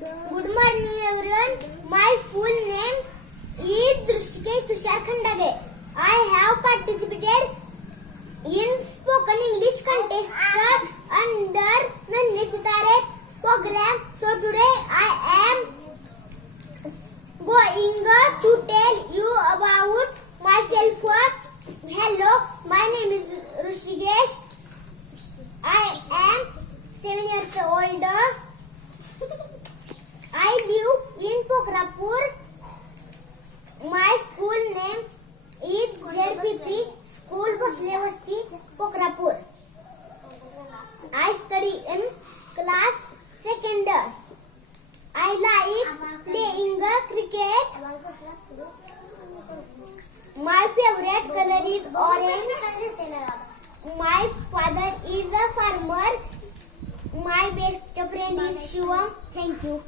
Good morning everyone. My full name is Drishikesh Tushar Khandage. I have participated in spoken English contest under Nanne Sitare program. So today I am going to tell you about myself. Hello, my name is Drishikesh. I am 7 years old. I live in Pokrapur. My school name is ZPP School Baslevasti, Pokrapur. I study in class 2nd. I like playing cricket. My favorite color is orange. My father is a farmer. My best friend is Shivam. Thank you.